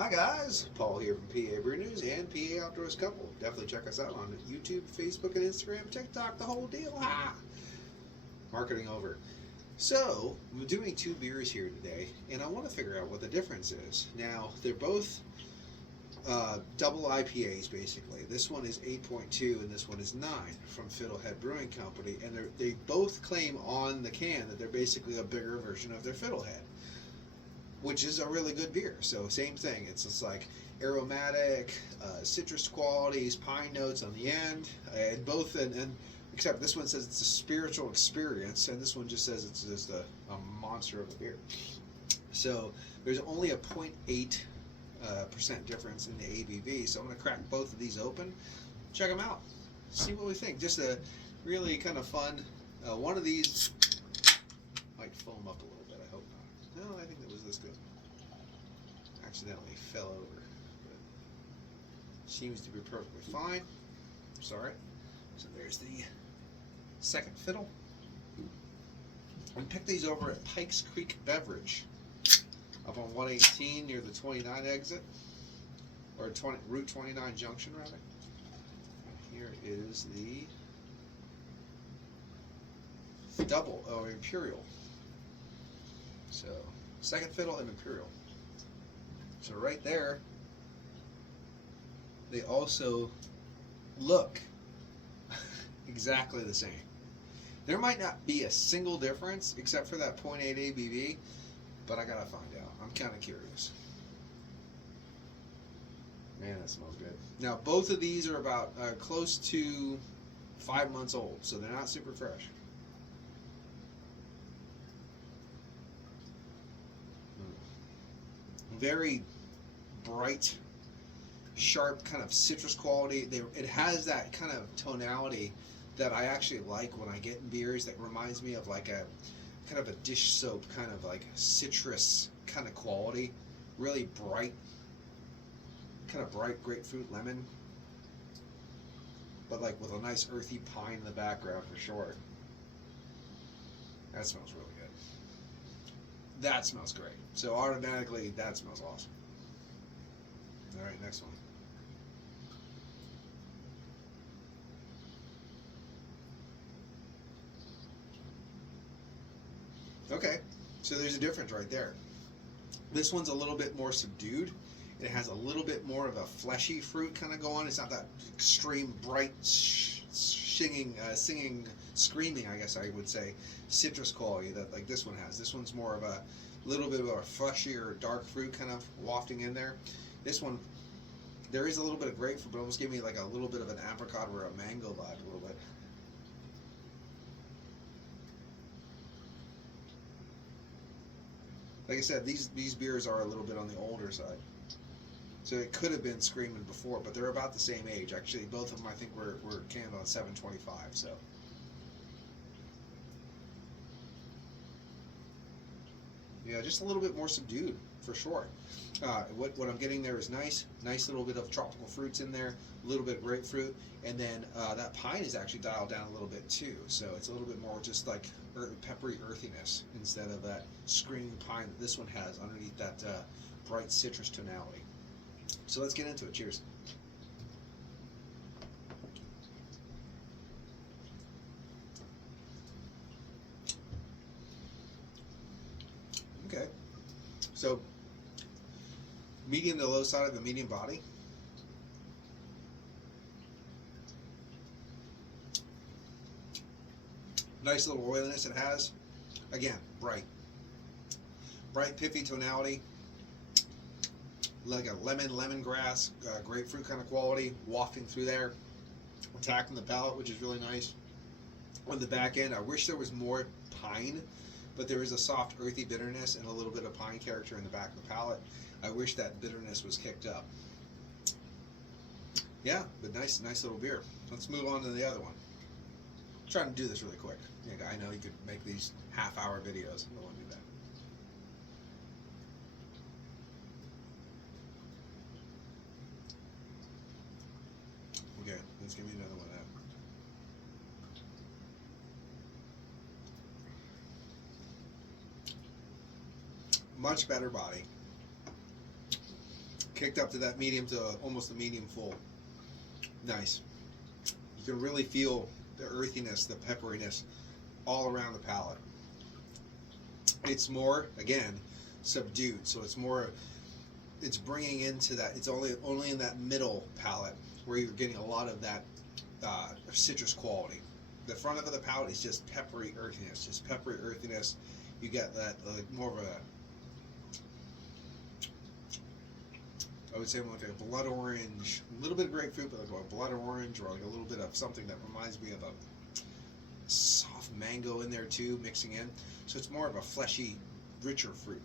Hi guys, Paul here from PABrewNews and PA Outdoors Couple. Definitely check us out on YouTube, Facebook, and Instagram, TikTok, the whole deal. Ha! Marketing over. So, I'm doing two beers here today, and I want to figure out what the difference is. Now, they're both double IPAs basically. This one is 8.2 and this one is 9 from Fiddlehead Brewing Company, and they both claim on the can that they're basically a bigger version of their Fiddlehead, which is a really good beer. So same thing. It's just like aromatic, citrus qualities, pine notes on the end, and both. And except this one says it's a spiritual experience, and this one just says it's just a monster of a beer. So there's only a 0.8 percent difference in the ABV. So I'm going to crack both of these open, check them out, see what we think. Just a really kind of fun. One of these might foam up a little bit. I hope not. No, I think it was this good. Accidentally fell over, but seems to be perfectly fine. Sorry. So there's the second Fiddle. We picked these over at Pikes Creek Beverage up on 118 near the 29 exit, or Route 29 junction rather. And here is the double, or Imperial. So second Fiddle and Imperial. So right there, they also look exactly the same. There might not be a single difference except for that 0.8 ABV, but I gotta find out. I'm kind of curious. Man, that smells good. Now, both of these are about close to 5 months old, so they're not super fresh. Very bright, sharp kind of citrus quality. It has that kind of tonality that I actually like when I get in beers. That reminds me of like a kind of a dish soap kind of like citrus kind of quality. Really bright, kind of bright grapefruit lemon, but like with a nice earthy pine in the background for sure. That smells really good. That smells great. So automatically, that smells awesome. All right, next one. Okay, so there's a difference right there. This one's a little bit more subdued. It has a little bit more of a fleshy fruit kind of going. It's not that extreme bright, singing, screaming, I guess I would say, citrus quality that like this one has. This one's more of a little bit of a fleshier, dark fruit kind of wafting in there. This one, there is a little bit of grapefruit, but almost gave me like a little bit of an apricot or a mango vibe a little bit. Like I said, these beers are a little bit on the older side. So it could have been screaming before, but they're about the same age. Actually, both of them I think were canned on 725. So yeah, just a little bit more subdued for sure. What I'm getting there is nice little bit of tropical fruits in there, a little bit of grapefruit, and then that pine is actually dialed down a little bit too. So it's a little bit more just like peppery earthiness instead of that screaming pine that this one has underneath that bright citrus tonality. So let's get into it. Cheers. Okay. So medium to low side of a medium body. Nice little oiliness it has. Again, bright, piffy tonality, like a lemongrass, grapefruit kind of quality wafting through there, attacking the palate, which is really nice. On the back end, I wish there was more pine, but there is a soft, earthy bitterness and a little bit of pine character in the back of the palate. I wish that bitterness was kicked up. Yeah, but nice little beer. Let's move on to the other one. I'm trying to do this really quick. Yeah, I know you could make these half-hour videos. I don't want to do that. Okay, let's give me another one now. Much better body. kicked up to that medium to almost a medium full. Nice. You can really feel the earthiness, the pepperiness all around the palate. It's more, again, subdued, so it's more, it's bringing into that, it's only in that middle palate where you're getting a lot of that citrus quality. The front of the palate is just peppery earthiness, You get that more of a, I would say like a blood orange, a little bit of grapefruit, but like a blood orange, or like a little bit of something that reminds me of a soft mango in there too, mixing in. So it's more of a fleshy, richer fruit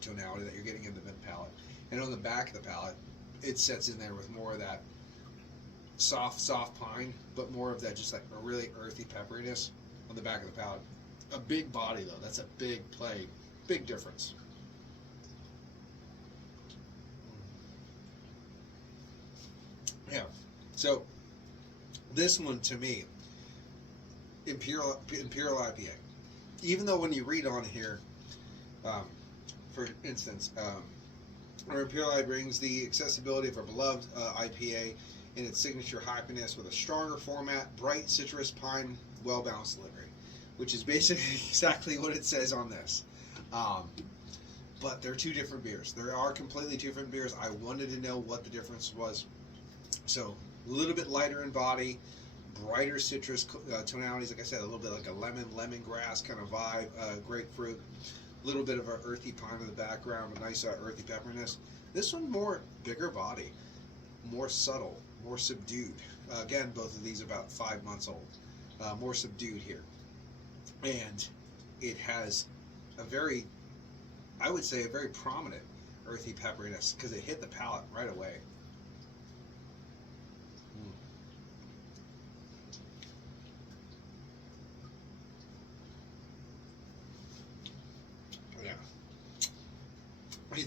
tonality that you're getting in the mid palate. And on the back of the palate, it sets in there with more of that soft pine, but more of that just like a really earthy pepperiness on the back of the palate. A big body though, that's a big play, big difference. Yeah, so this one to me, Imperial IPA. Even though when you read on here, for instance, our Imperial IPA brings the accessibility of our beloved IPA in its signature hoppiness with a stronger format, bright citrus pine, well-balanced delivery, which is basically exactly what it says on this. But they're two different beers. There are completely different beers. I wanted to know what the difference was. So a little bit lighter in body, brighter citrus tonalities. Like I said, a little bit like a lemongrass kind of vibe, grapefruit. A little bit of an earthy pine in the background, a nice earthy pepperiness. This one more bigger body, more subtle, more subdued. Again, both of these about 5 months old. More subdued here. And it has a very, I would say, a very prominent earthy pepperiness because it hit the palate right away.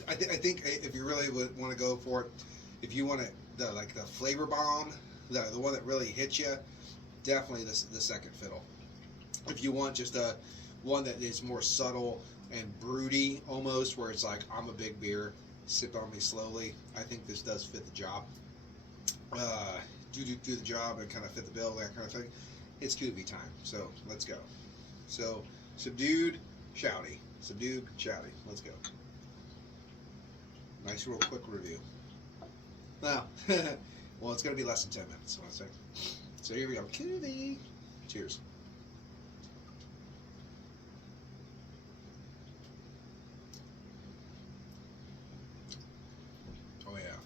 I think if you really would want to go for it, if you want the flavor bomb, the one that really hits you, definitely the second Fiddle. If you want just a one that is more subtle and broody almost, where it's like, I'm a big beer, sip on me slowly, I think this does fit the job. Do the job and kind of fit the bill, that kind of thing. It's Kubi time, so let's go. So subdued, shouty. Let's go. Nice real quick review. Now, well, it's going to be less than 10 minutes, I say. So here we go. Kubi. Cheers. Oh, yeah.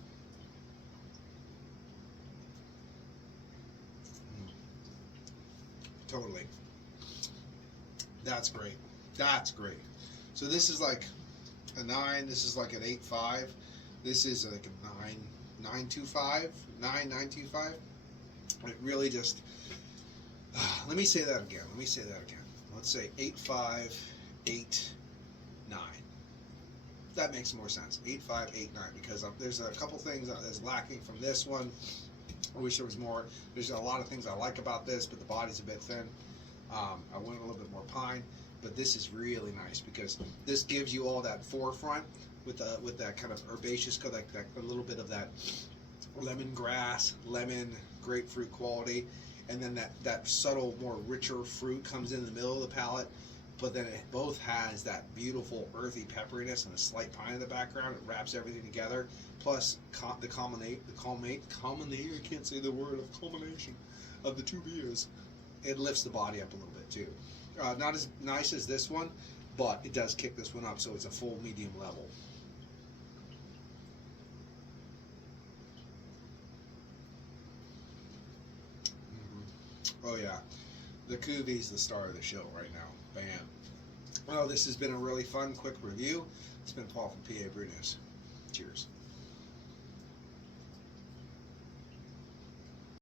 Totally. That's great. So this is like a 9. This is like an 8.5. This is like a 9.25. It really just. Let me say that again. Let's say 8.5, 8.9. That makes more sense. 8.5, 8.9, because there's a couple things that's lacking from this one. I wish there was more. There's a lot of things I like about this, but the body's a bit thin. I want a little bit more pine, but this is really nice because this gives you all that forefront with that kind of herbaceous, like a little bit of that lemongrass, lemon, grapefruit quality, and then that subtle, more richer fruit comes in the middle of the palate. But then it both has that beautiful earthy pepperiness and a slight pine in the background. It wraps everything together. Plus the culmination, I can't say the word of culmination of the two beers. It lifts the body up a little bit too. Not as nice as this one, but it does kick this one up, so it's a full medium level. Oh yeah, the Kubi's the star of the show right now. Bam. Well, this has been a really fun, quick review. It's been Paul from PA Brew News. Cheers.